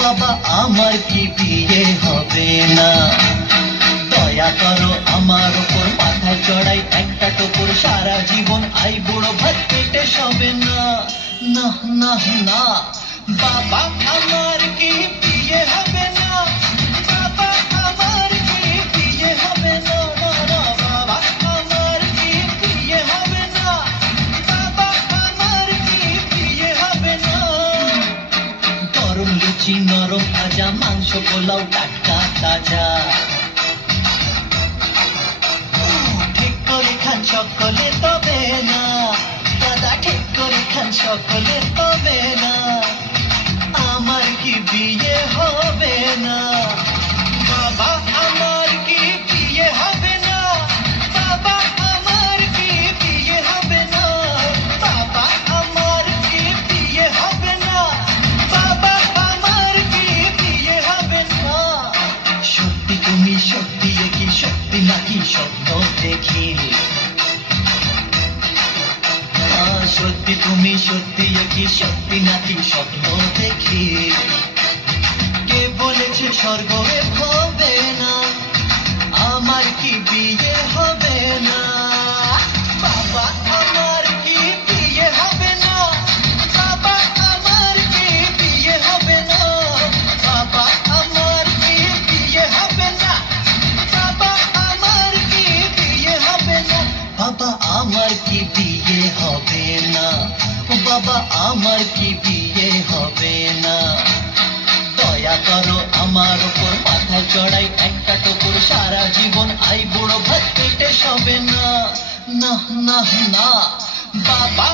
বাবা আমার কি বিয়ে হবে না? দয়া করো আমার উপর, মাথায় চড়াই একটা টোপর, সারা জীবন আই বুড়ো ভাত পেটে সবে না। না না না, বাবা আমার কি বিয়ে হবে না? বাবা আমার কি বিয়ে হবে না? না না, বাবা আমার কি বিয়ে হবে না? বাবা আমার কি বিয়ে হবে না? গরম লুচি নরম ভাজা, মাংস পোলাও টাটকা তাজা, ঠিক করে খান সকলে তবে না। দাদা ঠিক করে খান সকলে তবে না। আমার কি বিয়ে হবে না? বাবা আমার কি বিয়ে হবে না? বাবা আমার কি বিয়ে হবে না? বাবা আমার কি বিয়ে হবে না? বাবা আমার কি বিয়ে হবে না? সত্যি তুমি সত্যি, কি সত্যি নাকি স্বপ্ন দেখি? সত্যি তুমি সত্যি, কি সত্যি নাকি স্বপ্ন দেখি? কে বলেছে স্বর্গ হবে না? আমার কি বিয়ে হবে না? বাবা আমার কি বিয়ে হবে না? বাবা আমার কি বিয়ে হবে না? বাবা আমার কি বিয়ে হবে না? বাবা আমার কি বিয়ে হবে না? বাবা আমার কি বিয়ে হবে না? বাবা আমার কি বিয়ে হবে না? দয়া করো আমার উপর, মাথায় চড়াই একটা টোপর, সারা জীবন আই বুড়ো ভাত পেটে সবে না। না না না, বাবা